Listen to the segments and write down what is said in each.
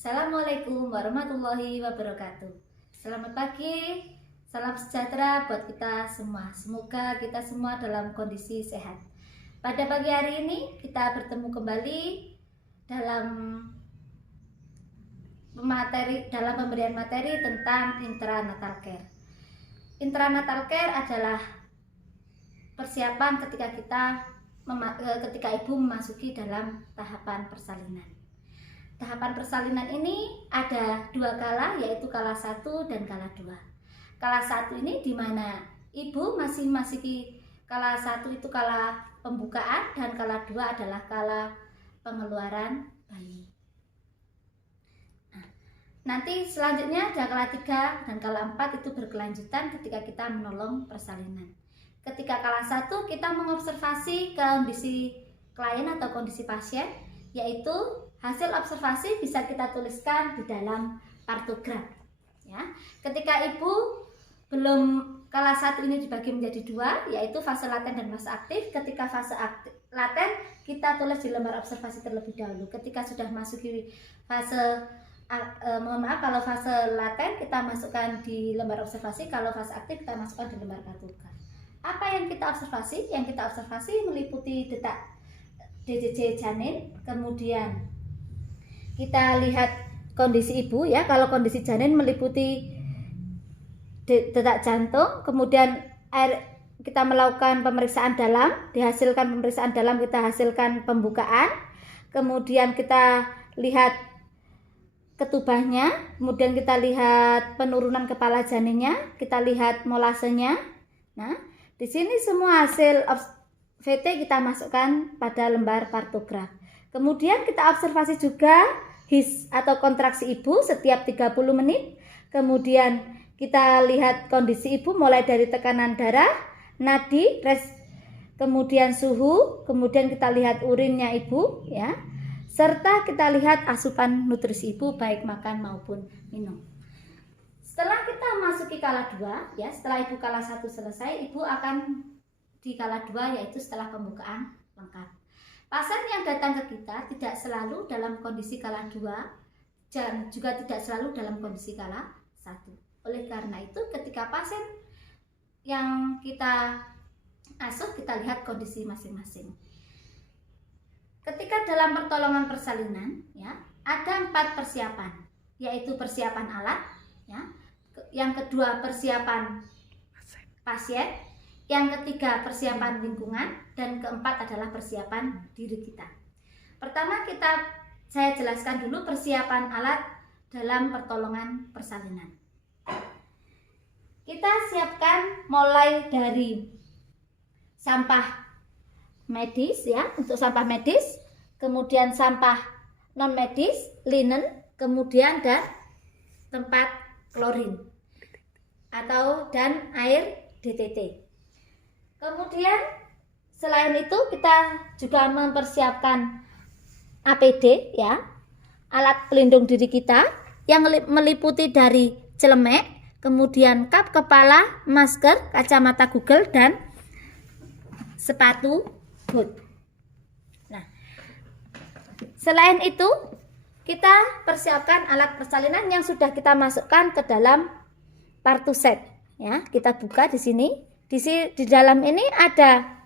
Assalamualaikum warahmatullahi wabarakatuh. Selamat pagi, salam sejahtera buat kita semua. Semoga kita semua dalam kondisi sehat. Pada pagi hari ini kita bertemu kembali dalam pemberian materi tentang intranatal care. Intranatal care adalah persiapan ketika ibu memasuki dalam tahapan persalinan. Tahapan persalinan ini ada dua kala, yaitu kala 1 dan kala 2. Kala 1 ini di mana ibu masih memasuki kala 1 itu kala pembukaan, dan kala 2 adalah kala pengeluaran bayi. Nanti selanjutnya ada kala 3 dan kala 4 itu berkelanjutan ketika kita menolong persalinan. Ketika kala 1 kita mengobservasi kondisi klien atau kondisi pasien, yaitu hasil observasi bisa kita tuliskan di dalam partograf. Ya. Ketika ibu belum, kala 1 ini dibagi menjadi 2, yaitu fase laten dan fase aktif. Ketika fase laten kita tulis di lembar observasi terlebih dahulu. Ketika sudah masuk di fase kalau fase laten kita masukkan di lembar observasi, kalau fase aktif kita masukkan di lembar partograf. Apa yang kita observasi? Yang kita observasi meliputi detak DJJ janin, kemudian kita lihat kondisi ibu ya. Kalau kondisi janin meliputi detak jantung, kemudian kita melakukan pemeriksaan dalam, dihasilkan pemeriksaan dalam, kita hasilkan pembukaan, kemudian kita lihat ketubahnya, kemudian kita lihat penurunan kepala janinnya, kita lihat molasenya. Nah, di sini semua hasil VT kita masukkan pada lembar partograf. Kemudian kita observasi juga his atau kontraksi ibu setiap 30 menit. Kemudian kita lihat kondisi ibu mulai dari tekanan darah, nadi, kemudian suhu, kemudian kita lihat urinnya ibu ya. Serta kita lihat asupan nutrisi ibu baik makan maupun minum. Setelah kita masuki kala 2 ya, setelah ibu kala 1 selesai, ibu akan di kala 2 yaitu setelah pembukaan lengkap. Pasien yang datang ke kita tidak selalu dalam kondisi kala 2 dan juga tidak selalu dalam kondisi kala 1. Oleh karena itu ketika pasien yang kita asuh, kita lihat kondisi masing-masing. Ketika dalam pertolongan persalinan ya, ada 4 persiapan, yaitu persiapan alat ya, yang kedua persiapan pasien, yang ketiga persiapan lingkungan, dan keempat adalah persiapan diri kita. Pertama saya jelaskan dulu persiapan alat dalam pertolongan persalinan. Kita siapkan mulai dari sampah medis ya, untuk sampah medis, kemudian sampah non medis, linen, kemudian dan tempat klorin dan air DTT. Kemudian selain itu kita juga mempersiapkan APD ya, alat pelindung diri kita yang meliputi dari celemek, kemudian kap kepala, masker, kacamata Google, dan sepatu boot. Nah, selain itu kita persiapkan alat persalinan yang sudah kita masukkan ke dalam partuset ya. Kita buka di sini. Di dalam ini ada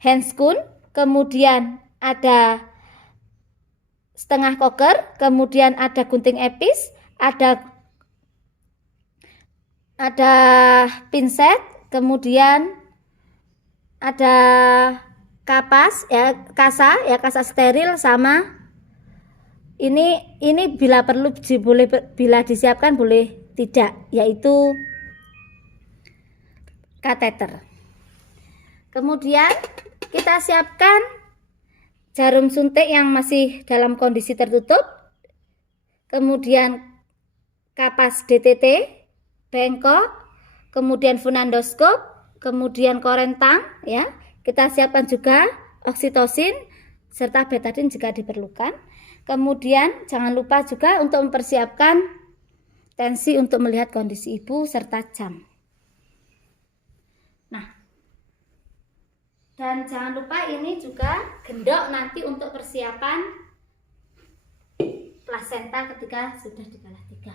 handscoon, kemudian ada setengah koker, kemudian ada gunting epis, ada pinset, kemudian ada kapas ya, kasa steril, sama ini bila perlu bila disiapkan boleh tidak, yaitu kateter. Kemudian kita siapkan jarum suntik yang masih dalam kondisi tertutup, kemudian kapas DTT, bengkok, kemudian funandoskop, kemudian korentang ya. Kita siapkan juga oksitosin serta betadin jika diperlukan. Kemudian jangan lupa juga untuk mempersiapkan tensi untuk melihat kondisi ibu serta jam. Dan jangan lupa ini juga gendok nanti untuk persiapan plasenta ketika sudah di kala 3.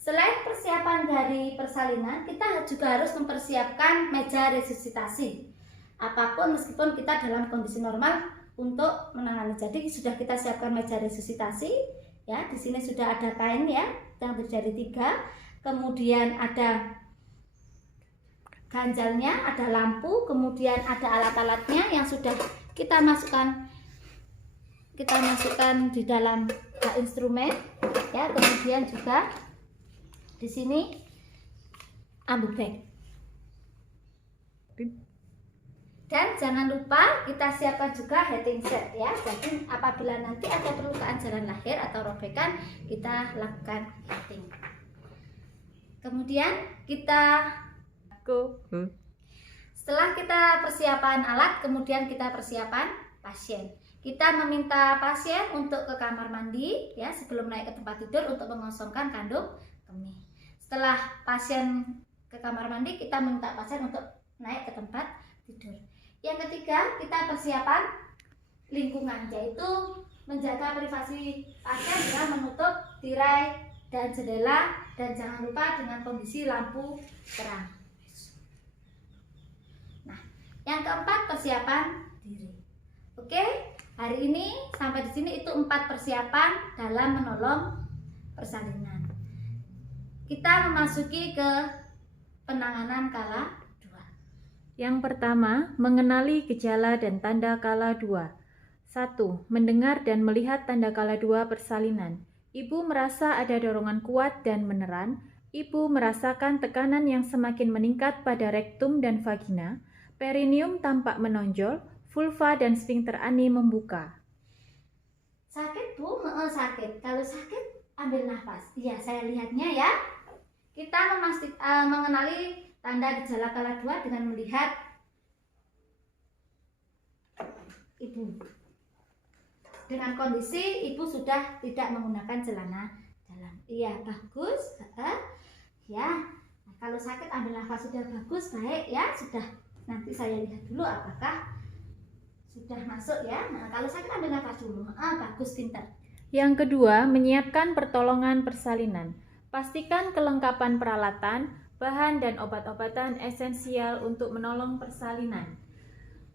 Selain persiapan dari persalinan, kita juga harus mempersiapkan meja resusitasi. Apapun meskipun kita dalam kondisi normal untuk menangani. Jadi sudah kita siapkan meja resusitasi ya. Di sini sudah ada kain ya yang terdiri dari 3. Kemudian ada ganjalnya, ada lampu, kemudian ada alat-alatnya yang sudah kita masukkan di dalam instrumen ya. Kemudian juga di sini ambu bag. Dan jangan lupa kita siapkan juga heading set ya. Jadi apabila nanti ada perlukaan jalan lahir atau robekan, kita lakukan heading. Kemudian kita setelah kita persiapan alat, kemudian kita persiapan pasien. Kita meminta pasien untuk ke kamar mandi ya sebelum naik ke tempat tidur untuk mengosongkan kandung kemih. Setelah pasien ke kamar mandi, kita minta pasien untuk naik ke tempat tidur. Yang ketiga, kita persiapan lingkungan, yaitu menjaga privasi pasien dengan menutup tirai dan jendela, dan jangan lupa dengan kondisi lampu terang. Nah, yang keempat, persiapan diri. Oke, hari ini sampai di sini itu 4 persiapan dalam menolong persalinan. Kita memasuki ke penanganan kala 2. Yang pertama, mengenali gejala dan tanda kala 2. 1. Mendengar dan melihat tanda kala 2 persalinan. Ibu merasa ada dorongan kuat dan meneran. Ibu merasakan tekanan yang semakin meningkat pada rektum dan vagina. Perineum tampak menonjol. Vulva dan sfinkter ani membuka. Sakit Bu? Sakit. Kalau sakit, ambil nafas. Iya, saya lihatnya ya. Kita mengenali tanda gejala kala 2 dengan melihat ibu. Dengan kondisi ibu sudah tidak menggunakan celana dalam. Iya, bagus. Ya. Nah, kalau sakit ambil nafas sudah bagus, baik ya. Sudah. Nanti saya lihat dulu apakah sudah masuk ya. Nah, kalau sakit ambil nafas dulu. Bagus, pintar. Yang kedua, menyiapkan pertolongan persalinan. Pastikan kelengkapan peralatan, bahan dan obat-obatan esensial untuk menolong persalinan.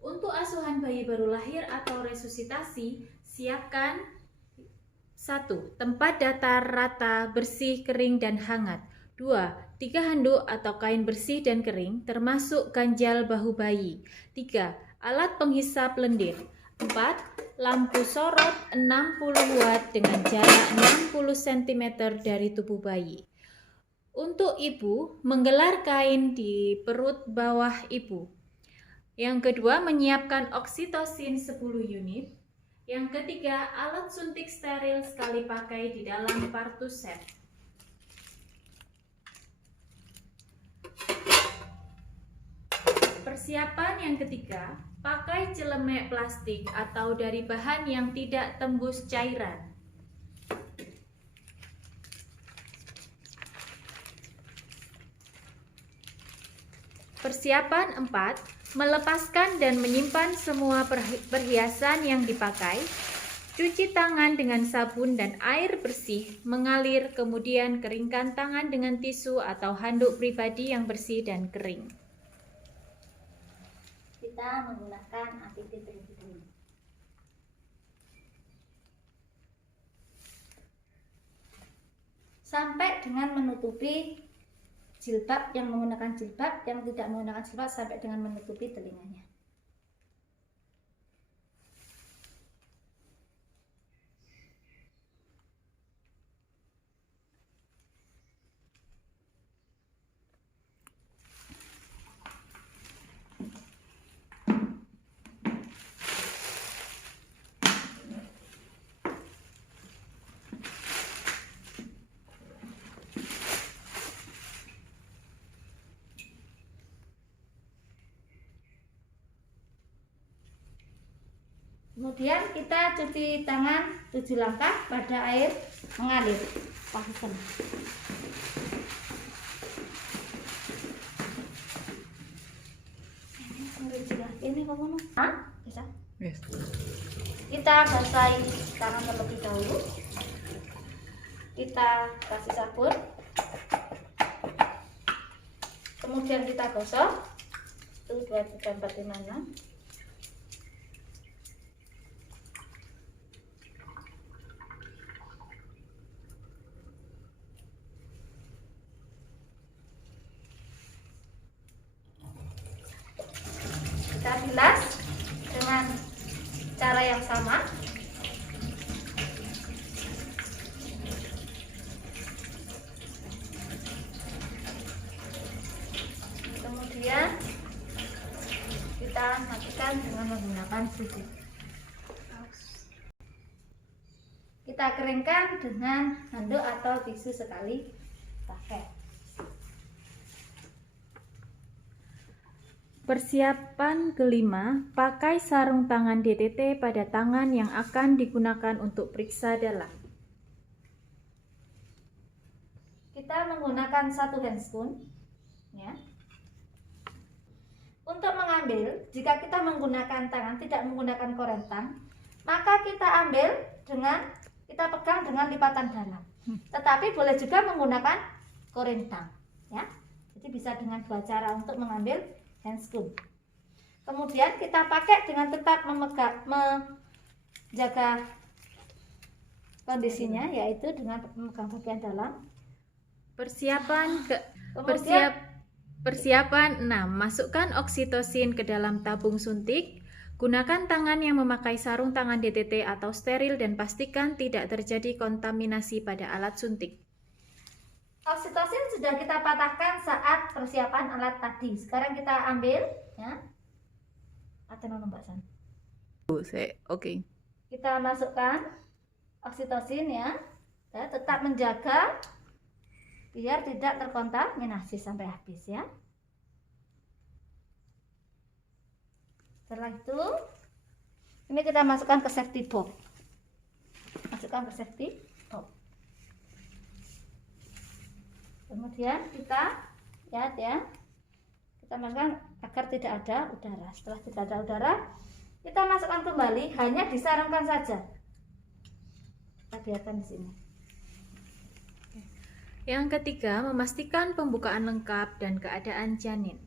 Untuk asuhan bayi baru lahir atau resusitasi, siapkan 1. Tempat datar, rata, bersih, kering, dan hangat. 2. 3 handuk atau kain bersih dan kering, termasuk ganjal bahu bayi. 3. Alat penghisap lendir. 4. Lampu sorot 60 watt dengan jarak 60 cm dari tubuh bayi. Untuk ibu, menggelar kain di perut bawah ibu. Yang kedua, menyiapkan oksitosin 10 unit. Yang ketiga, alat suntik steril sekali pakai di dalam partus set. Persiapan yang ketiga, pakai celemek plastik atau dari bahan yang tidak tembus cairan. Persiapan 4, melepaskan dan menyimpan semua perhiasan yang dipakai. Cuci tangan dengan sabun dan air bersih mengalir, kemudian keringkan tangan dengan tisu atau handuk pribadi yang bersih dan kering. Kita menggunakan APD terlebih dahulu. Sampai dengan menutupi jilbab, yang menggunakan jilbab, yang tidak menggunakan jilbab sampai dengan menutupi telinganya. Kemudian kita cuci tangan 7 langkah pada air mengalir. Pasang. Ini kamu bisa? Yes. Kita basahi tangan terlebih dahulu. kita kasih sabun, kemudian kita gosok. 1, 2, 3, 4, 5, 6. Kita bilas dengan cara yang sama. Kemudian kita matikan dengan menggunakan susu. Kita keringkan dengan handuk atau tisu sekali pakai. Persiapan kelima, pakai sarung tangan DTT pada tangan yang akan digunakan untuk periksa dalam. Kita menggunakan 1 handscoon, ya. Untuk mengambil, jika kita menggunakan tangan, tidak menggunakan korentang, maka kita ambil kita pegang dengan lipatan dalam. Tetapi boleh juga menggunakan korentang, ya. Jadi bisa dengan 2 cara untuk mengambil handscoon. Kemudian kita pakai dengan tetap menjaga kondisinya, yaitu dengan memegang bagian dalam. Persiapan 6. Masukkan oksitosin ke dalam tabung suntik. Gunakan tangan yang memakai sarung tangan DTT atau steril dan pastikan tidak terjadi kontaminasi pada alat suntik. Oksitosin sudah kita patahkan saat persiapan alat tadi. Sekarang kita ambil, ya. Mbak San. Oke. Kita masukkan oksitosin, ya. Tetap menjaga biar tidak terkontaminasi sampai habis, ya. Setelah itu ini kita masukkan ke safety box. Kemudian kita lihat, ya, kita masukkan agar tidak ada udara. Setelah tidak ada udara, kita masukkan kembali, hanya disaringkan saja. Kita biarkan di sini. Yang ketiga, memastikan pembukaan lengkap dan keadaan janin.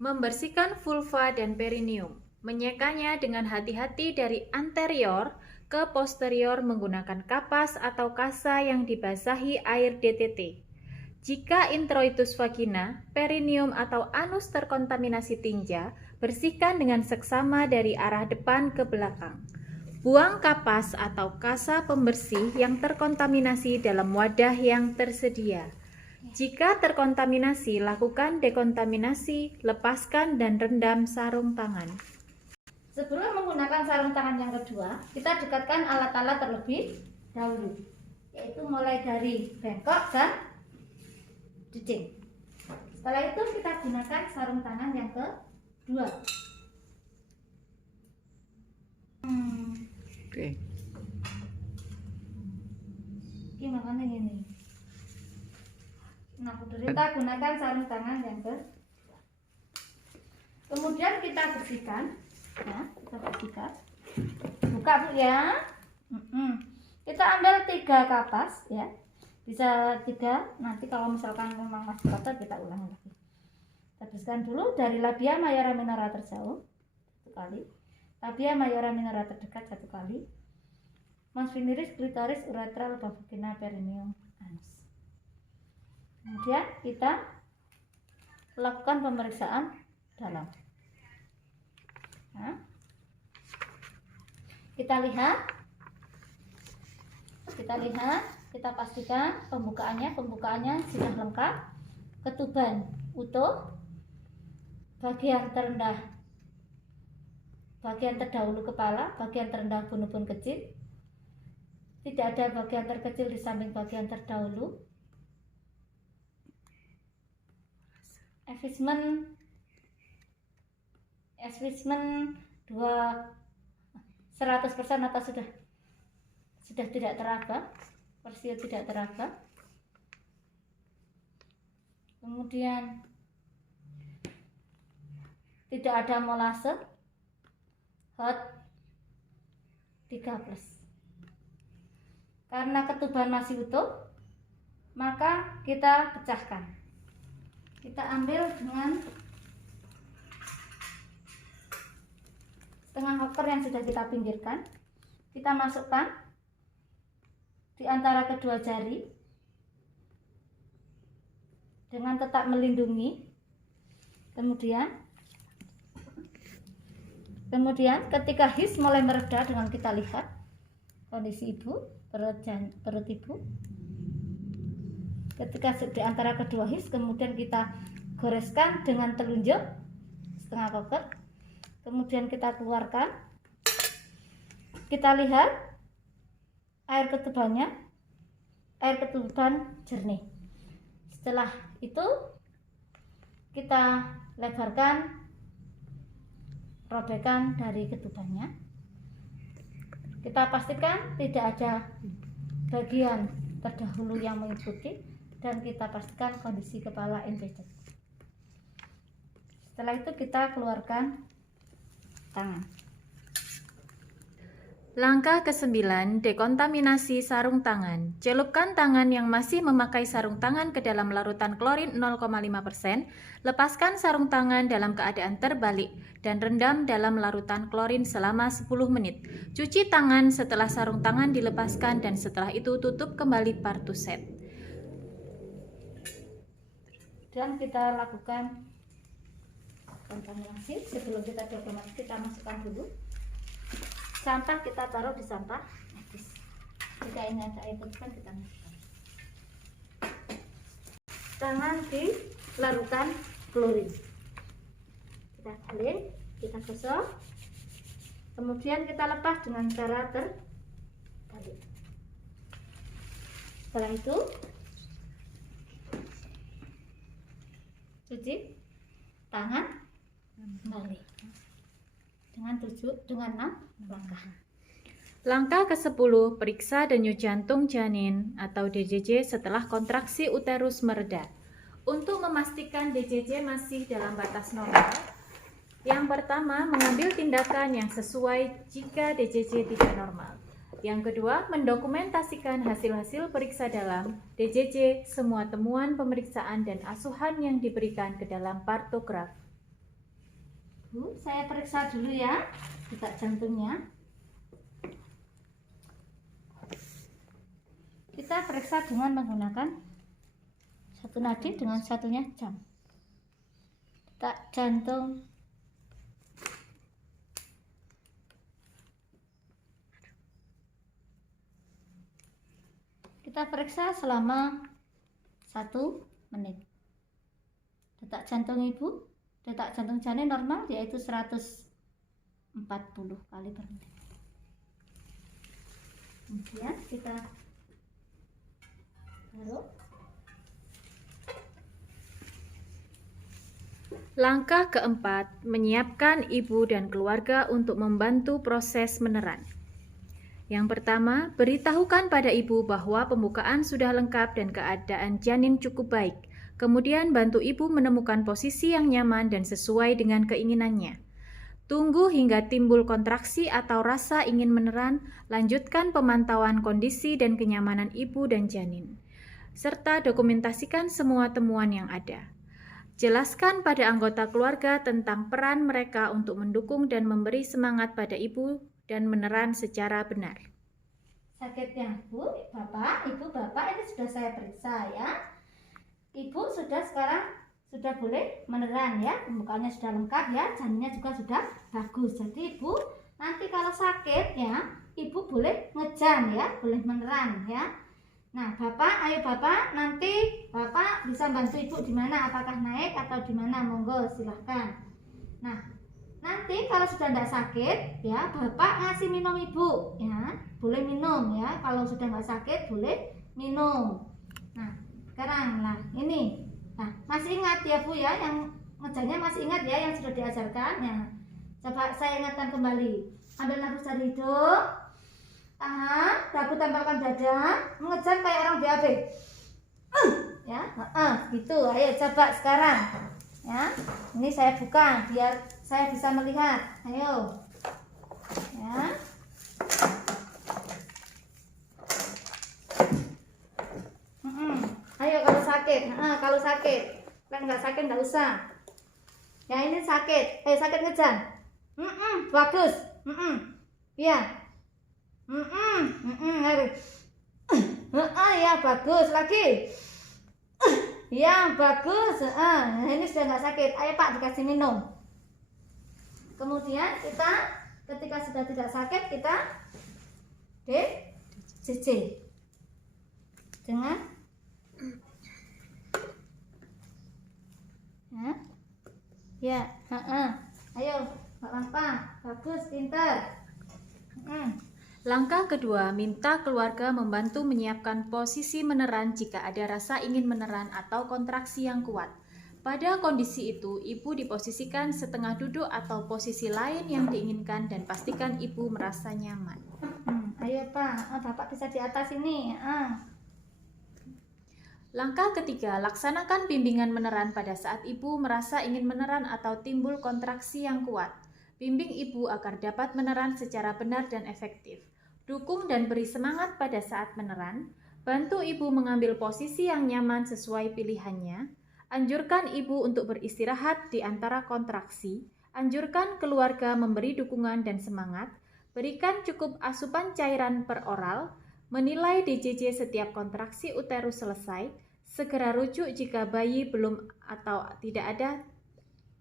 Membersihkan vulva dan perineum. Menyekanya dengan hati-hati dari anterior ke posterior menggunakan kapas atau kasa yang dibasahi air DTT. Jika introitus vagina, perineum atau anus terkontaminasi tinja, bersihkan dengan seksama dari arah depan ke belakang. Buang kapas atau kasa pembersih yang terkontaminasi dalam wadah yang tersedia. Jika terkontaminasi, lakukan dekontaminasi, lepaskan dan rendam sarung tangan. Sebelum menggunakan sarung tangan yang kedua, kita dekatkan alat-alat terlebih dahulu, yaitu mulai dari bengkok dan jejing. Setelah itu kita gunakan sarung tangan yang kedua. Oke. Gimana ini? Nah, kita gunakan sarung tangan yang kedua. Kemudian kita bersihkan. Ya, kita bersihkan. Buka, Bu, ya. Kita ambil 3 kapas, ya. Bisa 3, nanti kalau misalkan memang masih kotor kita ulang lagi. Kita bersihkan dulu dari labia mayora minora terjauh 1 kali, labia mayora minora terdekat 1 kali, mons finiris, klitoris, uretra, lubang vagina, perineum, anus. Kemudian kita lakukan pemeriksaan dalam. Nah, kita lihat, kita pastikan pembukaannya sudah lengkap, ketuban utuh, bagian terendah, bagian terdahulu kepala, bagian terendah bun-bun kecil, tidak ada bagian terkecil di samping bagian terdahulu. Effacement 100% atau sudah tidak teraba, persio tidak teraba. Kemudian tidak ada molase, hot 3+. Karena ketuban masih utuh, maka kita pecahkan. Kita ambil dengan setengah koker yang sudah kita pinggirkan, kita masukkan di antara kedua jari dengan tetap melindungi. Kemudian ketika his mulai mereda, dengan kita lihat kondisi ibu, perut ibu. Ketika di antara kedua his, kemudian kita goreskan dengan telunjuk setengah koker. Kemudian kita keluarkan. Kita lihat air ketuban jernih. Setelah itu kita lebarkan robekan dari ketubannya. Kita pastikan tidak ada bagian terdahulu yang mengikuti, dan kita pastikan kondisi kepala embedded. Setelah itu kita keluarkan tangan. Langkah ke-9, dekontaminasi sarung tangan. Celupkan tangan yang masih memakai sarung tangan ke dalam larutan klorin 0,5%. Lepaskan sarung tangan dalam keadaan terbalik dan rendam dalam larutan klorin selama 10 menit. Cuci tangan setelah sarung tangan dilepaskan dan setelah itu tutup kembali partuset. Dan kita lakukan kontaminasi. Sebelum kita dekontaminasi, kita masukkan dulu sampah, kita taruh di sampah medis. Jika ini ada air ketuban, kita masukkan. Tangan di larutan klorin, kita balik, kita gosok, kemudian kita lepas dengan cara terbalik. Setelah itu cuci tangan kembali dengan 6 langkah. Langkah ke-10, periksa denyut jantung janin atau DJJ setelah kontraksi uterus mereda. Untuk memastikan DJJ masih dalam batas normal, yang pertama, mengambil tindakan yang sesuai jika DJJ tidak normal. Yang kedua, mendokumentasikan hasil-hasil periksa dalam DJJ, semua temuan pemeriksaan dan asuhan yang diberikan ke dalam partograf. Bu, saya periksa dulu ya detak jantungnya. Kita periksa dengan menggunakan satu nadi dengan satunya jam. Detak jantung kita periksa selama 1 menit. Detak jantung ibu, detak jantung janin normal yaitu 140 kali per menit. Kemudian kita taruh. Langkah keempat, menyiapkan ibu dan keluarga untuk membantu proses meneran. Yang pertama, beritahukan pada ibu bahwa pembukaan sudah lengkap dan keadaan janin cukup baik. Kemudian bantu ibu menemukan posisi yang nyaman dan sesuai dengan keinginannya. Tunggu hingga timbul kontraksi atau rasa ingin meneran, lanjutkan pemantauan kondisi dan kenyamanan ibu dan janin, serta dokumentasikan semua temuan yang ada. Jelaskan pada anggota keluarga tentang peran mereka untuk mendukung dan memberi semangat pada ibu dan meneran secara benar. Sakitnya Bu, Bapak, Ibu, Bapak, ini sudah saya periksa ya. Ibu sekarang sudah boleh meneran ya, pembukaannya sudah lengkap ya, janinnya juga sudah bagus. Jadi Ibu nanti kalau sakit ya, Ibu boleh ngejan ya, boleh meneran ya. Nah Bapak, ayo Bapak, nanti Bapak bisa bantu Ibu di mana, apakah naik atau di mana, monggo silahkan. Nah nanti kalau sudah tidak sakit ya, Bapak ngasih minum Ibu ya, boleh minum ya, kalau sudah nggak sakit boleh minum. Nah sekarang, nah ini, nah masih ingat ya Bu ya, yang ngejannya masih ingat ya, yang sudah diajarkan ya. Coba saya ingatkan kembali, ambil nafas dari hidung, tahan, dagu tempelkan dada, mengejan kayak orang BAB ya, gitu. Ayo coba sekarang ya, ini saya buka biar saya bisa melihat, ayo ya. sakit. Kalau sakit, kan nggak sakit nggak usah. Ya ini sakit. Sakit ngejan. Bagus. Ya. Ya bagus lagi. Ya bagus. Ini sudah nggak sakit. Ayo Pak dikasih minum. Kemudian kita ketika sudah tidak sakit kita DJJ dengan ya, ayo Mbak Lampa, bagus, pintar. Langkah kedua, minta keluarga membantu menyiapkan posisi meneran jika ada rasa ingin meneran atau kontraksi yang kuat. Pada kondisi itu, ibu diposisikan setengah duduk atau posisi lain yang diinginkan dan pastikan ibu merasa nyaman. Ayo Pak, Bapak bisa di atas ini. Langkah ketiga, laksanakan bimbingan meneran pada saat ibu merasa ingin meneran atau timbul kontraksi yang kuat. Bimbing ibu agar dapat meneran secara benar dan efektif. Dukung dan beri semangat pada saat meneran. Bantu ibu mengambil posisi yang nyaman sesuai pilihannya. Anjurkan ibu untuk beristirahat di antara kontraksi. Anjurkan keluarga memberi dukungan dan semangat. Berikan cukup asupan cairan per oral. Menilai DJJ setiap kontraksi uterus selesai. Segera rujuk jika bayi belum atau tidak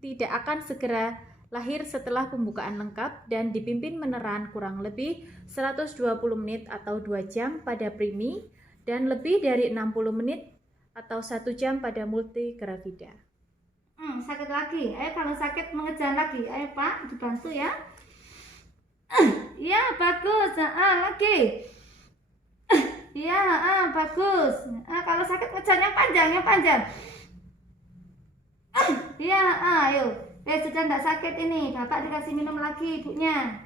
akan segera lahir setelah pembukaan lengkap dan dipimpin meneran kurang lebih 120 menit atau 2 jam pada primi dan lebih dari 60 menit atau 1 jam pada multigravida. Sakit lagi. Ayo kalau sakit mengejar lagi. Ayo Pak, dibantu ya. Ya, bagus. Lagi. Ya, bagus. Kalau sakit ngejarnya panjang, yang panjang. Ya, ayo. Sudah enggak sakit ini. Bapak dikasih minum lagi ibunya.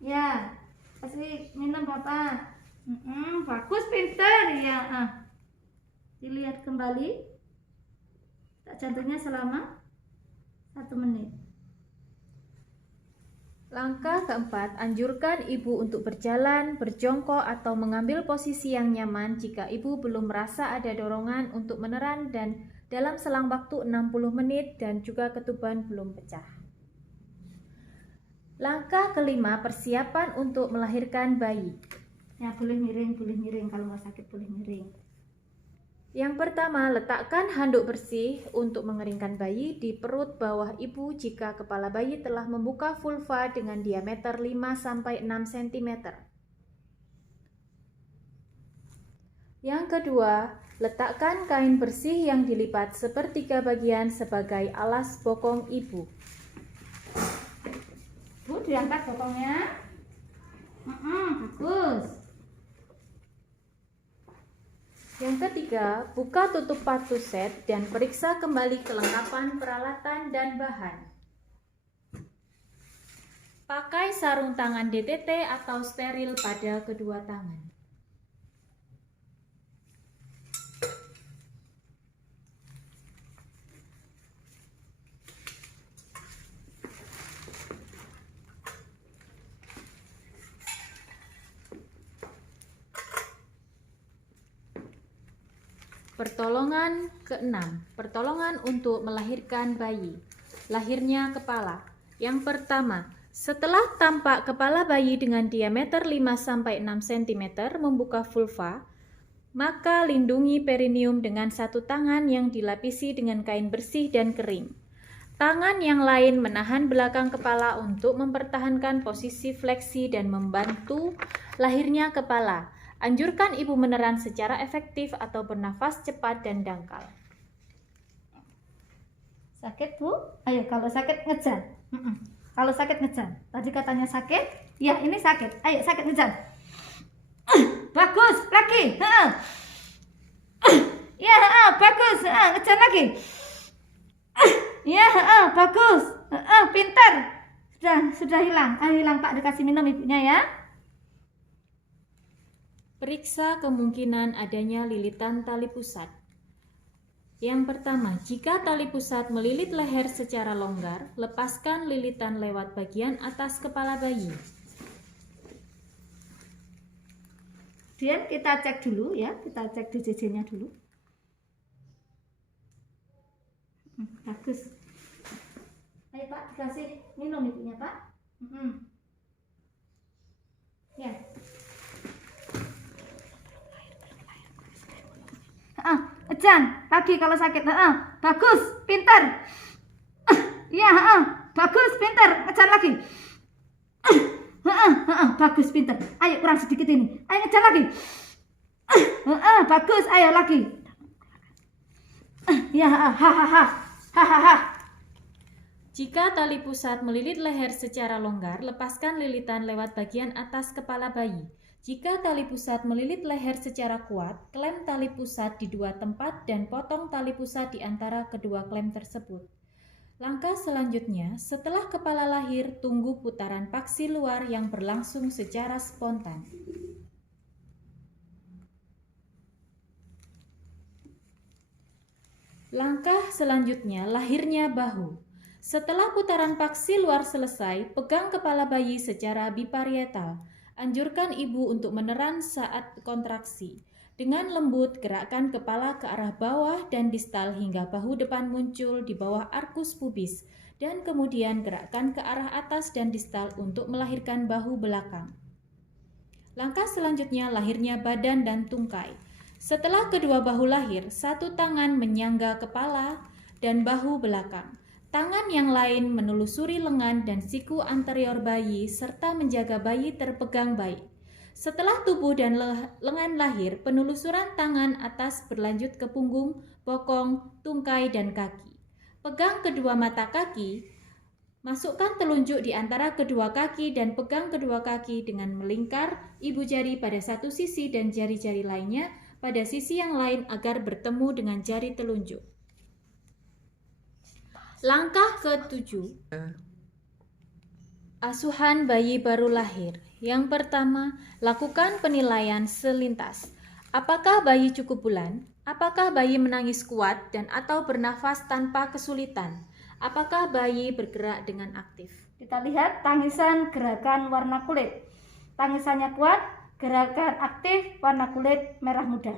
Ya, kasih minum Bapak. Bagus, pintar. Ya, dilihat kembali. Tak jantungnya selama 1 menit. Langkah keempat, anjurkan ibu untuk berjalan, berjongkok atau mengambil posisi yang nyaman jika ibu belum merasa ada dorongan untuk meneran dan dalam selang waktu 60 menit dan juga ketuban belum pecah. Langkah kelima, persiapan untuk melahirkan bayi. Ya, boleh miring kalau mau sakit boleh miring. Yang pertama, letakkan handuk bersih untuk mengeringkan bayi di perut bawah ibu jika kepala bayi telah membuka vulva dengan diameter 5-6 cm. Yang kedua, letakkan kain bersih yang dilipat sepertiga bagian sebagai alas bokong ibu. Bu, diangkat bokongnya. Bagus. Yang ketiga, buka tutup partuset dan periksa kembali kelengkapan peralatan dan bahan. Pakai sarung tangan DTT atau steril pada kedua tangan. Pertolongan keenam, pertolongan untuk melahirkan bayi. Lahirnya kepala. Yang pertama, setelah tampak kepala bayi dengan diameter 5-6 cm membuka vulva, maka lindungi perineum dengan satu tangan yang dilapisi dengan kain bersih dan kering. Tangan yang lain menahan belakang kepala untuk mempertahankan posisi fleksi dan membantu lahirnya kepala. Anjurkan ibu meneran secara efektif atau bernafas cepat dan dangkal. Sakit Bu? Ayo kalau sakit ngejar. Kalau sakit ngejar. Tadi katanya sakit. Ya ini sakit. Ayo sakit ngejar. Bagus. Lagi. Ya bagus. Ngejar lagi. Ya bagus. Pintar. Sudah hilang. Hilang Pak, dikasih minum ibunya ya. Periksa kemungkinan adanya lilitan tali pusat. Yang pertama, jika tali pusat melilit leher secara longgar, lepaskan lilitan lewat bagian atas kepala bayi. Kemudian kita cek dulu ya, kita cek DJJ-nya dulu. Bagus. Ayo Pak, dikasih minum ibunya Pak. Ya. Ejan, lagi kalau sakit. Bagus, pintar. Ya, bagus, pintar. Ejan lagi. Bagus, pintar. Ayo kurang sedikit ini. Ayo ejan lagi. Bagus, ayo lagi. Ya, hahaha. Jika tali pusat melilit leher secara longgar, lepaskan lilitan lewat bagian atas kepala bayi. Jika tali pusat melilit leher secara kuat, klem tali pusat di dua tempat dan potong tali pusat di antara kedua klem tersebut. Langkah selanjutnya, setelah kepala lahir, tunggu putaran paksi luar yang berlangsung secara spontan. Langkah selanjutnya, lahirnya bahu. Setelah putaran paksi luar selesai, pegang kepala bayi secara biparietal. Anjurkan ibu untuk meneran saat kontraksi. Dengan lembut, gerakkan kepala ke arah bawah dan distal hingga bahu depan muncul di bawah arkus pubis. Dan kemudian gerakkan ke arah atas dan distal untuk melahirkan bahu belakang. Langkah selanjutnya, lahirnya badan dan tungkai. Setelah kedua bahu lahir, satu tangan menyangga kepala dan bahu belakang. Tangan yang lain menelusuri lengan dan siku anterior bayi serta menjaga bayi terpegang baik. Setelah tubuh dan lengan lahir, penelusuran tangan atas berlanjut ke punggung, bokong, tungkai, dan kaki. Pegang kedua mata kaki, masukkan telunjuk di antara kedua kaki dan pegang kedua kaki dengan melingkar ibu jari pada satu sisi dan jari-jari lainnya pada sisi yang lain agar bertemu dengan jari telunjuk. Langkah ke-7. Asuhan bayi baru lahir. Yang pertama, lakukan penilaian selintas. Apakah bayi cukup bulan? Apakah bayi menangis kuat dan atau bernafas tanpa kesulitan? Apakah bayi bergerak dengan aktif? Kita lihat tangisan gerakan warna kulit. Tangisannya kuat, gerakan aktif, warna kulit merah muda.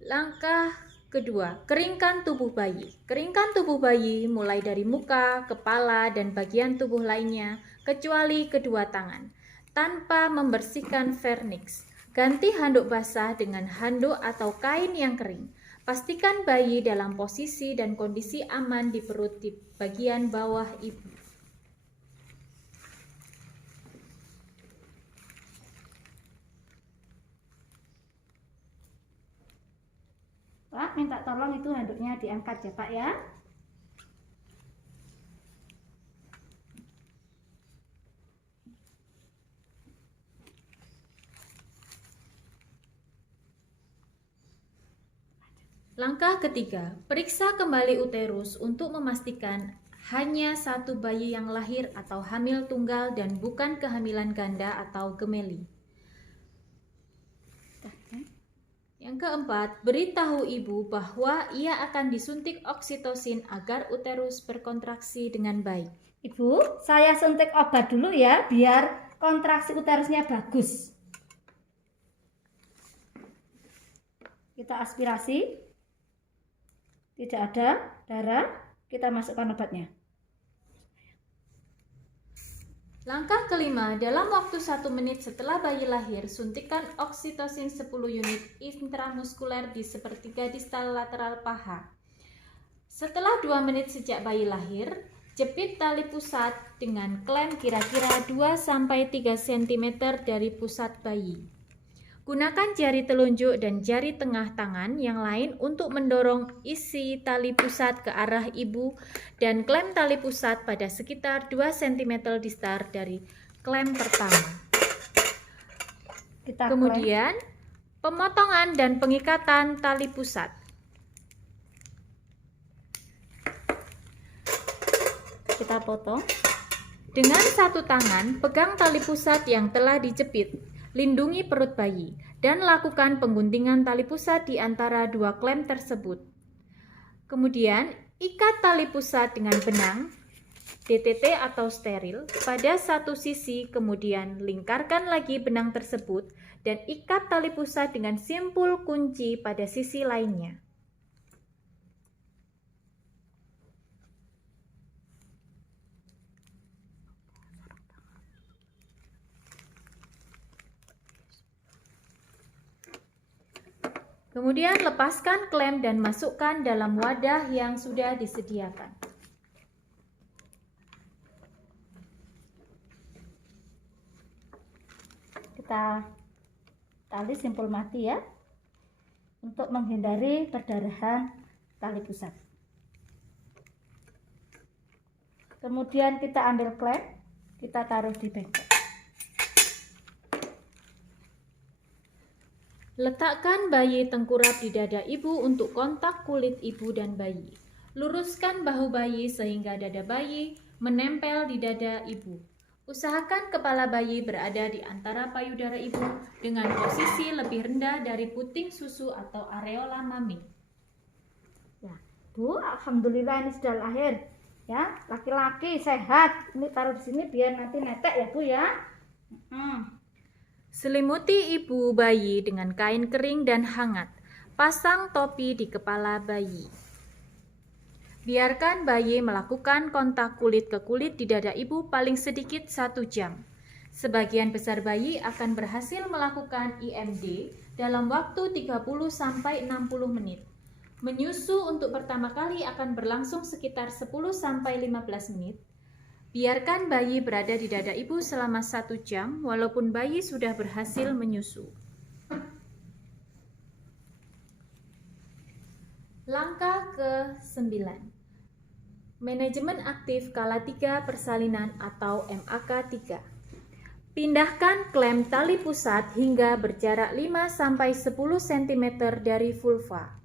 Langkah kedua, keringkan tubuh bayi. Keringkan tubuh bayi mulai dari muka, kepala, dan bagian tubuh lainnya, kecuali kedua tangan, tanpa membersihkan vernix. Ganti handuk basah dengan handuk atau kain yang kering. Pastikan bayi dalam posisi dan kondisi aman di perut di bagian bawah ibu. Pak, minta tolong itu handuknya diangkat ya Pak ya. Langkah ketiga, periksa kembali uterus untuk memastikan hanya satu bayi yang lahir atau hamil tunggal dan bukan kehamilan ganda atau gemeli. Yang keempat, beritahu ibu bahwa ia akan disuntik oksitosin agar uterus berkontraksi dengan baik. Ibu, saya suntik obat dulu ya, biar kontraksi uterusnya bagus. Kita aspirasi, tidak ada darah, kita masukkan obatnya. Langkah kelima, dalam waktu 1 menit setelah bayi lahir, suntikan oksitosin 10 unit intramuskuler di sepertiga distal lateral paha. Setelah 2 menit sejak bayi lahir, jepit tali pusat dengan klem kira-kira 2-3 cm dari pusat bayi. Gunakan jari telunjuk dan jari tengah tangan yang lain untuk mendorong isi tali pusat ke arah ibu dan klem tali pusat pada sekitar 2 cm distal dari klem pertama. Kemudian, pemotongan dan pengikatan tali pusat. Kita potong. Dengan satu tangan, pegang tali pusat yang telah dijepit. Lindungi perut bayi, dan lakukan pengguntingan tali pusat di antara 2 klem tersebut. Kemudian, ikat tali pusat dengan benang, DTT atau steril, pada satu sisi, kemudian lingkarkan lagi benang tersebut, dan ikat tali pusat dengan simpul kunci pada sisi lainnya. Kemudian lepaskan klem dan masukkan dalam wadah yang sudah disediakan. Kita tali simpul mati ya, untuk menghindari perdarahan tali pusat. Kemudian kita ambil klem, kita taruh di bengkel. Letakkan bayi tengkurap di dada ibu untuk kontak kulit ibu dan bayi. Luruskan bahu bayi sehingga dada bayi menempel di dada ibu. Usahakan kepala bayi berada di antara payudara ibu dengan posisi lebih rendah dari puting susu atau areola mami. Ya, Bu, alhamdulillah ini sudah lahir. Ya, laki-laki sehat. Ini taruh di sini biar nanti netek ya, Bu ya. Selimuti ibu bayi dengan kain kering dan hangat. Pasang topi di kepala bayi. Biarkan bayi melakukan kontak kulit ke kulit di dada ibu paling sedikit 1 jam. Sebagian besar bayi akan berhasil melakukan IMD dalam waktu 30-60 menit. Menyusu untuk pertama kali akan berlangsung sekitar 10-15 menit. Biarkan bayi berada di dada ibu selama 1 jam walaupun bayi sudah berhasil menyusu. Langkah ke-9. Manajemen aktif kala 3 persalinan atau MAK3. Pindahkan klem tali pusat hingga berjarak 5-10 cm dari vulva.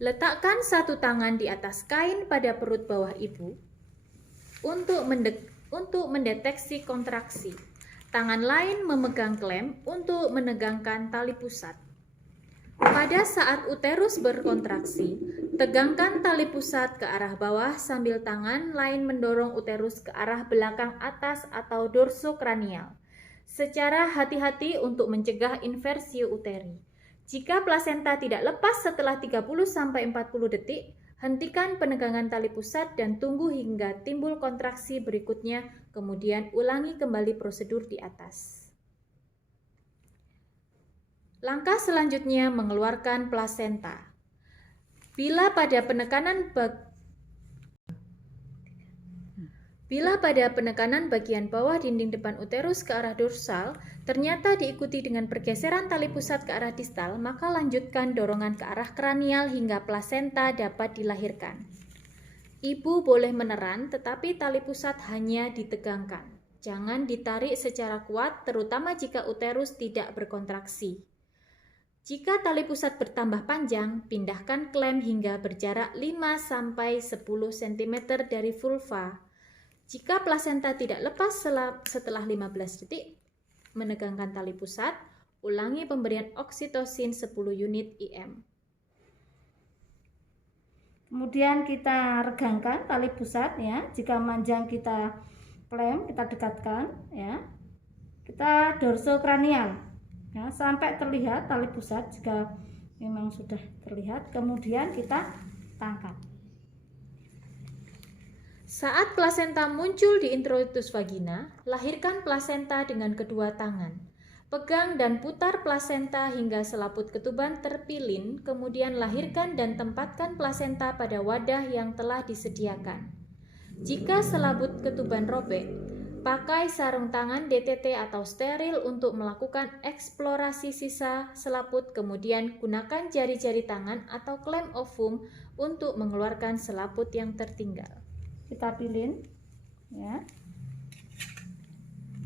Letakkan satu tangan di atas kain pada perut bawah ibu untuk mendeteksi kontraksi. Tangan lain memegang klem untuk menegangkan tali pusat. Pada saat uterus berkontraksi, tegangkan tali pusat ke arah bawah sambil tangan lain mendorong uterus ke arah belakang atas atau dorsokranial. Secara hati-hati untuk mencegah inversi uteri. Jika plasenta tidak lepas setelah 30-40 detik, hentikan penegangan tali pusat dan tunggu hingga timbul kontraksi berikutnya, kemudian ulangi kembali prosedur di atas. Langkah selanjutnya mengeluarkan plasenta. Bila pada penekanan bagian bawah dinding depan uterus ke arah dorsal ternyata diikuti dengan pergeseran tali pusat ke arah distal, maka lanjutkan dorongan ke arah kranial hingga plasenta dapat dilahirkan. Ibu boleh meneran, tetapi tali pusat hanya ditegangkan. Jangan ditarik secara kuat, terutama jika uterus tidak berkontraksi. Jika tali pusat bertambah panjang, pindahkan klem hingga berjarak 5-10 cm dari vulva. Jika plasenta tidak lepas setelah 15 detik, menegangkan tali pusat, ulangi pemberian oksitosin 10 unit IM. Kemudian kita regangkan tali pusat ya. Jika manjang kita klem, kita dekatkan ya. Kita dorsokranial ya, sampai terlihat tali pusat. Jika memang sudah terlihat, kemudian kita tangkap. Saat plasenta muncul di introitus vagina, lahirkan plasenta dengan kedua tangan. Pegang dan putar plasenta hingga selaput ketuban terpilin, kemudian lahirkan dan tempatkan plasenta pada wadah yang telah disediakan. Jika selaput ketuban robek, pakai sarung tangan DTT atau steril untuk melakukan eksplorasi sisa selaput, kemudian gunakan jari-jari tangan atau klem ovum untuk mengeluarkan selaput yang tertinggal. Kita pilin ya,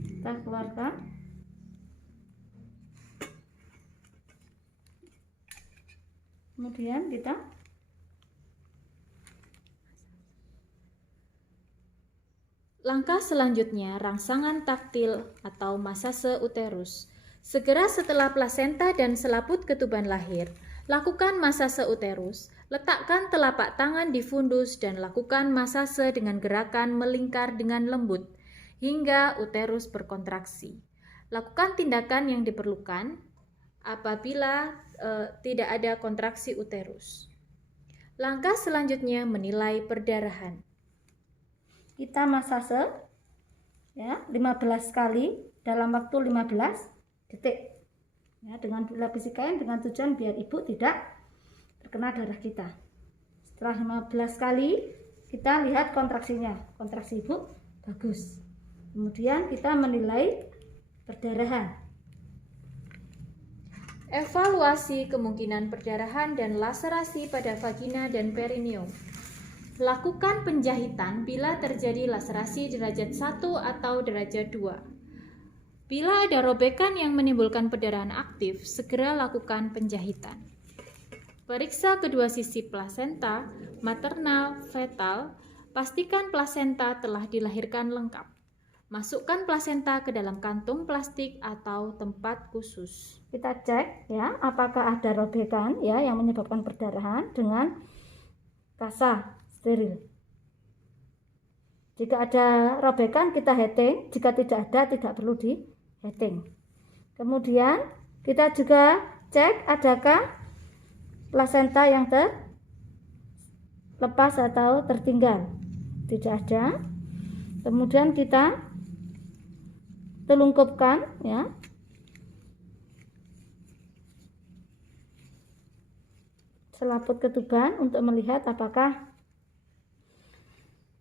kita keluarkan. Kemudian kita langkah selanjutnya, rangsangan taktil atau masase uterus. Segera setelah plasenta dan selaput ketuban lahir, lakukan masase uterus. Letakkan telapak tangan di fundus dan lakukan masase dengan gerakan melingkar dengan lembut hingga uterus berkontraksi. Lakukan tindakan yang diperlukan apabila tidak ada kontraksi uterus. Langkah selanjutnya menilai perdarahan. Kita masase ya 15 kali dalam waktu 15 detik ya, dengan dilapisi kain dengan tujuan biar ibu tidak terkena darah kita. Setelah 15 kali kita lihat kontraksinya, kontraksi ibu bagus. Kemudian kita menilai perdarahan. Evaluasi kemungkinan perdarahan dan laserasi pada vagina dan perineum. Lakukan penjahitan bila terjadi laserasi derajat 1 atau derajat 2. Bila ada robekan yang menimbulkan perdarahan aktif, segera lakukan penjahitan. Periksa kedua sisi plasenta, maternal, fetal. Pastikan plasenta telah dilahirkan lengkap. Masukkan plasenta ke dalam kantung plastik atau tempat khusus. Kita cek ya, apakah ada robekan ya yang menyebabkan perdarahan dengan kasa steril. Jika ada robekan kita heating, jika tidak ada tidak perlu di heating. Kemudian kita juga cek adakah plasenta yang terlepas atau tertinggal. Tidak ada. Kemudian kita telungkupkan ya. Selaput ketuban untuk melihat apakah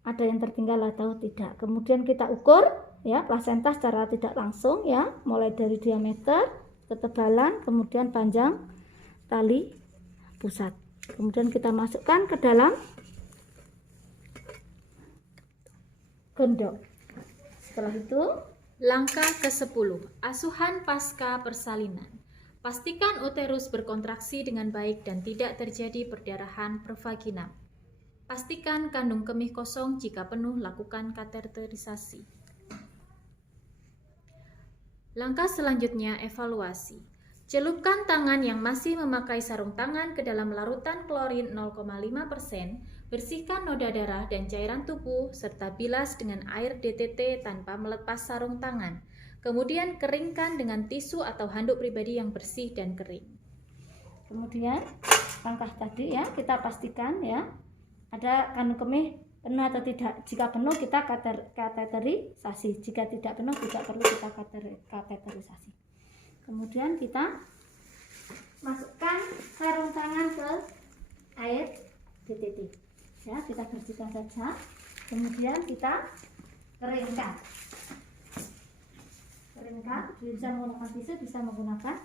ada yang tertinggal atau tidak. Kemudian kita ukur ya plasenta secara tidak langsung ya, mulai dari diameter, ketebalan, kemudian panjang tali pusat. Kemudian kita masukkan ke dalam gendok. Setelah itu, langkah ke-10, asuhan pasca persalinan. Pastikan uterus berkontraksi dengan baik dan tidak terjadi perdarahan pervaginam. Pastikan kandung kemih kosong, jika penuh lakukan kateterisasi. Langkah selanjutnya, evaluasi. Celupkan tangan yang masih memakai sarung tangan ke dalam larutan klorin 0,5%, bersihkan noda darah dan cairan tubuh, serta bilas dengan air DTT tanpa melepas sarung tangan. Kemudian keringkan dengan tisu atau handuk pribadi yang bersih dan kering. Kemudian langkah tadi ya, kita pastikan ya ada kandung kemih penuh atau tidak. Jika penuh kita kateterisasi, jika tidak penuh tidak perlu kita kateterisasi. Kemudian kita masukkan sarung tangan ke air DTT ya, kita bersihkan saja. Kemudian kita keringkan, bisa menggunakan tisu, bisa menggunakan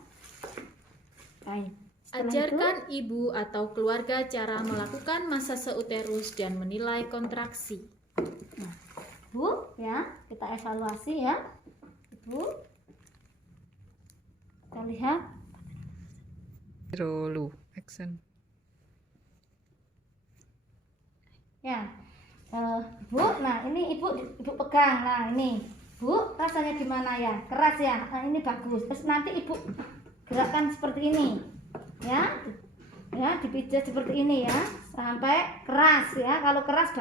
kain. Ajarkan ibu atau keluarga cara melakukan masase uterus dan menilai kontraksi. Nah, Bu, ya, kita evaluasi ya. Ibu, kita lihat. Dulu, action. Ya, Bu, nah ini ibu pegang. Nah ini, Bu, rasanya gimana ya? Keras ya? Nah, ini bagus. Terus nanti ibu gerakkan seperti ini. Ya dipijat seperti ini ya sampai keras ya. Kalau keras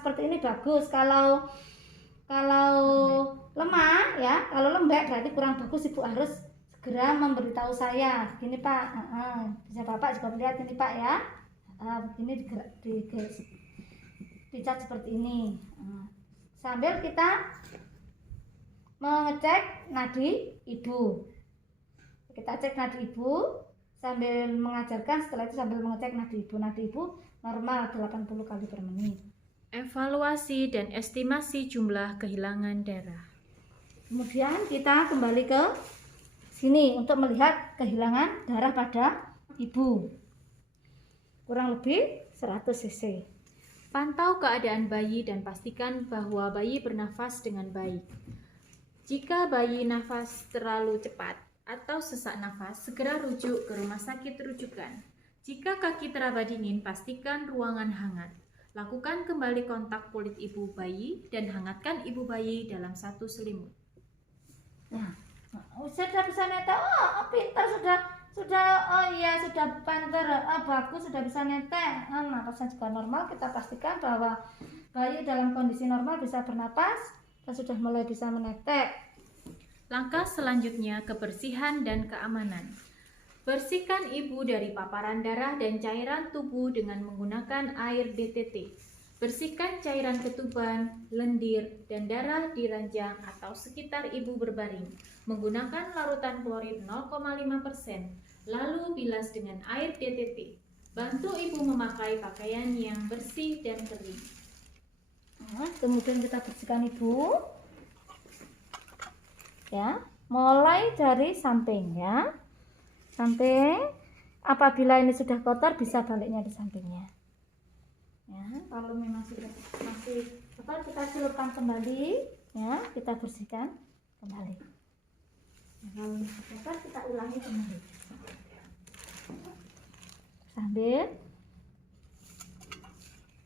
seperti ini bagus. Kalau lemah ya, kalau lembek berarti kurang bagus. Ibu harus segera memberitahu saya. Gini Pak, bisa Bapak juga melihat ini Pak ya. Begini dicat seperti ini. Sambil kita mengecek nadi ibu. Kita cek nadi ibu sambil mengajarkan, setelah itu sambil mengecek nadi ibu. Nadi ibu normal 80 kali per menit. Evaluasi dan estimasi jumlah kehilangan darah. Kemudian kita kembali ke sini untuk melihat kehilangan darah pada ibu. Kurang lebih 100 cc. Pantau keadaan bayi dan pastikan bahwa bayi bernafas dengan baik. Jika bayi nafas terlalu cepat atau sesak nafas, segera rujuk ke rumah sakit rujukan. Jika kaki teraba dingin, pastikan ruangan hangat. Lakukan kembali kontak kulit ibu bayi dan hangatkan ibu bayi dalam satu selimut. Nah, sudah bisa netek. Oh, pintar sudah pintar. Bagus, sudah bisa netek. Napasnya juga normal. Kita pastikan bahwa bayi dalam kondisi normal bisa bernapas dan sudah mulai bisa menetek. Langkah selanjutnya, kebersihan dan keamanan. Bersihkan ibu dari paparan darah dan cairan tubuh dengan menggunakan air DTT. Bersihkan cairan ketuban, lendir, dan darah di ranjang atau sekitar ibu berbaring menggunakan larutan klorin 0,5%, lalu bilas dengan air DTT. Bantu ibu memakai pakaian yang bersih dan kering. Nah, kemudian kita bersihkan ibu. Ya, mulai dari samping ya. Samping. Apabila ini sudah kotor, bisa baliknya di sampingnya. Ya, kalau memang sudah masih kotor, kita celupkan kembali, ya, kita bersihkan kembali. Ya, kalau masih kotor, kita ulangi kembali. Sambil,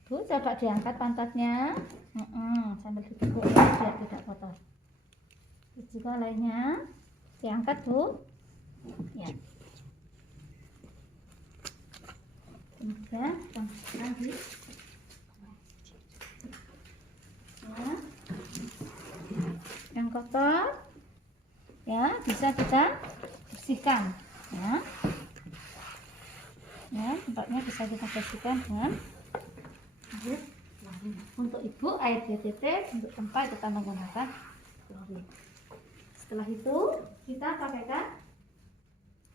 Bu, coba diangkat pantatnya, sambil diteguk ya, biar tidak kotor. Juga lainnya, diangkat Bu, ya. Kemudian kita masukkan di ya. Yang kotor ya bisa kita bersihkan ya. Ya, tempatnya bisa kita bersihkan dengan air klorin. Untuk ibu air DTT, untuk tempat kita menggunakan klorin. Setelah itu kita pakaikan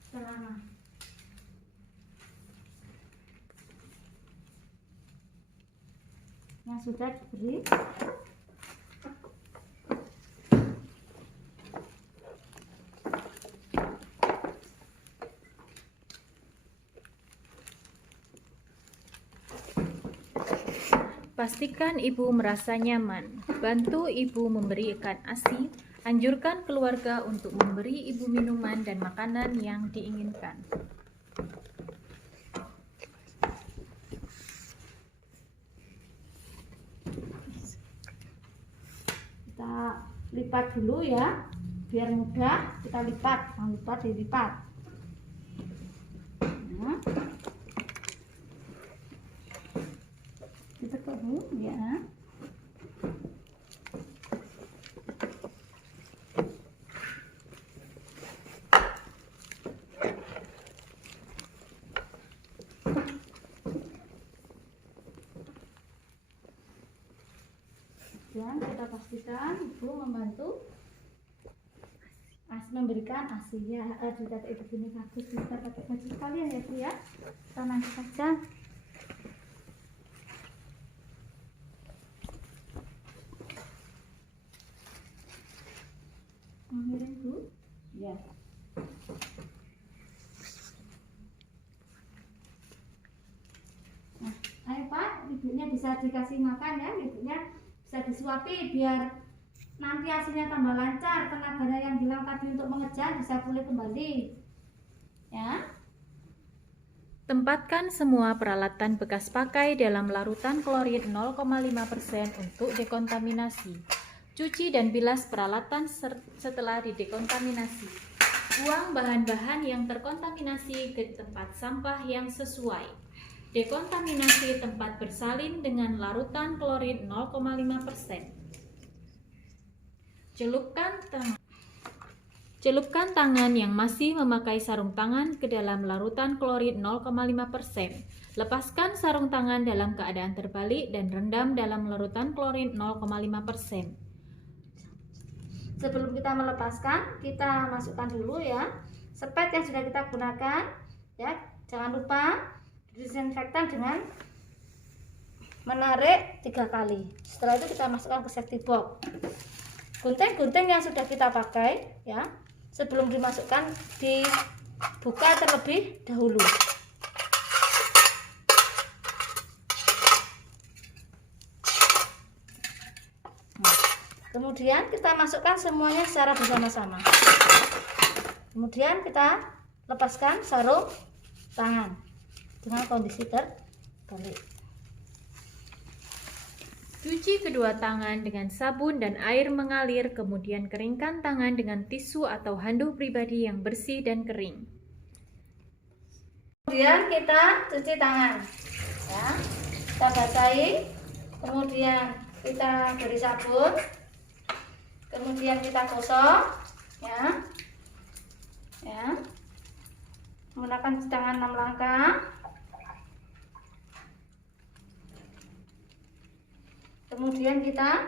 celana. Yang sudah diberi Pastikan ibu merasa nyaman. Bantu ibu memberikan ASI. Anjurkan keluarga untuk memberi ibu minuman dan makanan yang diinginkan. kita lipat dulu ya, biar mudah. Kita lipat, jangan lupa dilipat. Nah, kita dulu ya. Dan kita pastikan ibu membantu memberikan ASI ya. Juga ibu ini bagus, bisa pakai baju sekalian ya Bu ya. Kita nanti saja. Mengirim Bu ya. Nah, ayo Pak, ibunya bisa dikasih makan ya, ibunya bisa disuapi biar nanti hasilnya tambah lancar. Tenaga yang bilang tadi untuk mengejar bisa pulih kembali ya. Tempatkan semua peralatan bekas pakai dalam larutan klorin 0,5% untuk dekontaminasi. Cuci dan bilas peralatan setelah didekontaminasi. Buang bahan-bahan yang terkontaminasi ke tempat sampah yang sesuai. Dekontaminasi tempat bersalin dengan larutan klorin 0,5%. Celupkan tangan yang masih memakai sarung tangan ke dalam larutan klorin 0,5%. Lepaskan sarung tangan dalam keadaan terbalik dan rendam dalam larutan klorin 0,5%. Sebelum kita melepaskan, kita masukkan dulu ya spet yang sudah kita gunakan ya. Jangan lupa disinfektan dengan menarik 3 kali. Setelah itu kita masukkan ke safety box. Gunting-gunting yang sudah kita pakai ya, sebelum dimasukkan dibuka terlebih dahulu. Kemudian kita masukkan semuanya secara bersama-sama. Kemudian kita lepaskan sarung tangan dengan kondisi terbalik. Cuci kedua tangan dengan sabun dan air mengalir, kemudian keringkan tangan dengan tisu atau handuk pribadi yang bersih dan kering. Kemudian kita cuci tangan ya. Kita basahi, kemudian kita beri sabun, kemudian kita gosok ya. Menggunakan tangan 6 langkah. Kemudian kita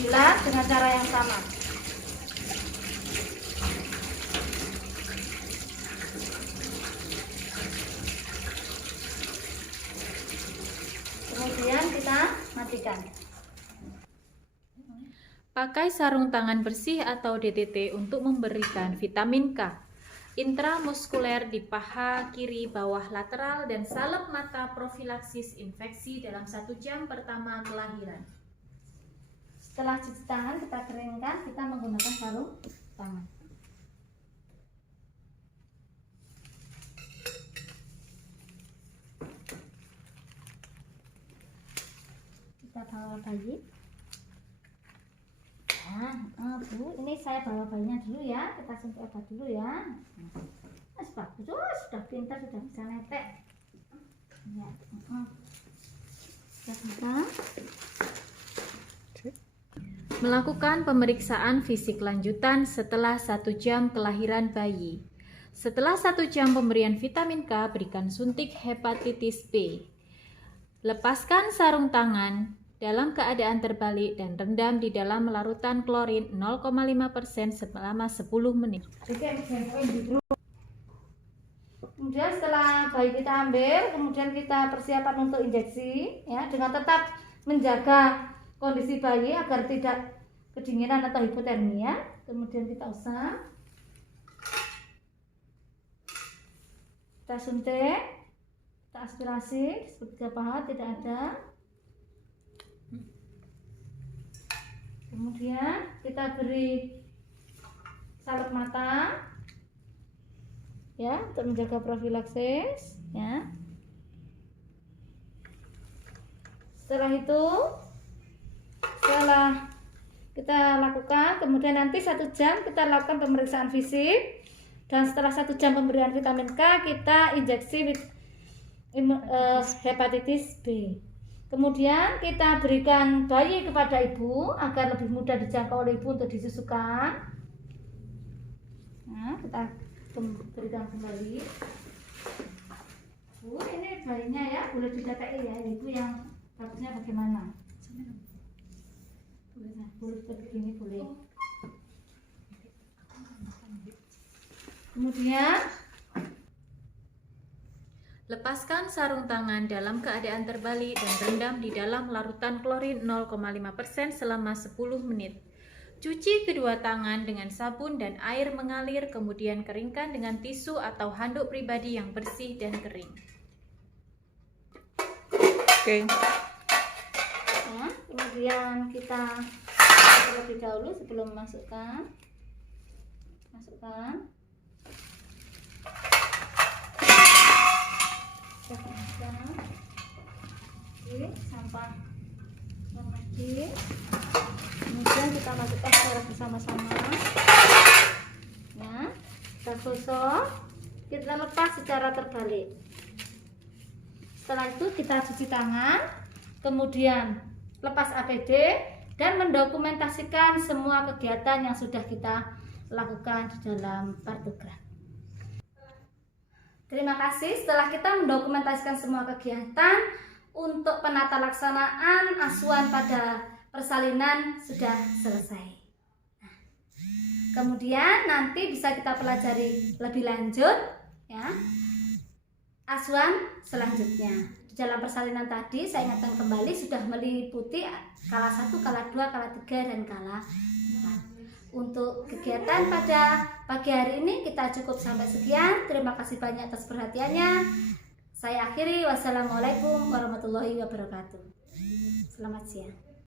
bilas dengan cara yang sama. Kemudian kita matikan. Pakai sarung tangan bersih atau DTT untuk memberikan vitamin K intramuskuler di paha kiri bawah lateral dan salep mata profilaksis infeksi dalam 1 jam pertama kelahiran. Setelah cuci tangan kita keringkan, kita menggunakan sarung tangan. Kita bawa bayi. Nah, Bu, ini saya bawa bayinya dulu ya. Kita suntik obat dulu ya. Mas bagus, sudah pintar, sudah bisa netek. Ya, kita Melakukan pemeriksaan fisik lanjutan setelah 1 jam kelahiran bayi. Setelah 1 jam pemberian vitamin K, berikan suntik hepatitis B. Lepaskan sarung tangan dalam keadaan terbalik dan rendam di dalam larutan klorin 0,5% selama 10 menit. Kemudian setelah bayi kita ambil, kemudian kita persiapan untuk injeksi ya, dengan tetap menjaga kondisi bayi agar tidak kedinginan atau hipotermia. Kemudian kita usap, kita suntik, kita aspirasi seperti paha tidak ada. Kemudian kita beri salep mata ya, untuk menjaga profilaksis ya. Setelah kita lakukan, kemudian nanti 1 jam kita lakukan pemeriksaan fisik, dan setelah 1 jam pemberian vitamin K kita injeksi hepatitis B. Kemudian kita berikan bayi kepada ibu agar lebih mudah dijangkau oleh ibu untuk disusukan. Nah, kita berikan kembali. Bu, ini bayinya ya, boleh didapati ya, ibu yang bagusnya bagaimana? Boleh seperti ini, boleh. Kemudian lepaskan sarung tangan dalam keadaan terbalik dan rendam di dalam larutan klorin 0,5% selama 10 menit. Cuci kedua tangan dengan sabun dan air mengalir, kemudian keringkan dengan tisu atau handuk pribadi yang bersih dan kering. Oke. Nah, kemudian kita terlebih dahulu sebelum masukkan. Sampah lagi. Kemudian kita masukkan secara bersama-sama. Nah, kita gosok, kita lepas secara terbalik. Setelah itu kita cuci tangan, kemudian lepas APD dan mendokumentasikan semua kegiatan yang sudah kita lakukan di dalam kartogram. Terima kasih. Setelah kita mendokumentasikan semua kegiatan untuk penata laksanaan asuhan pada persalinan sudah selesai. Kemudian nanti bisa kita pelajari lebih lanjut ya, asuhan selanjutnya. Di dalam persalinan tadi saya ingatkan kembali sudah meliputi kala 1, kala 2, kala 3 dan kala 4. Untuk kegiatan pada pagi hari ini kita cukup sampai sekian. Terima kasih banyak atas perhatiannya. Saya akhiri, wassalamualaikum warahmatullahi wabarakatuh. Selamat siang.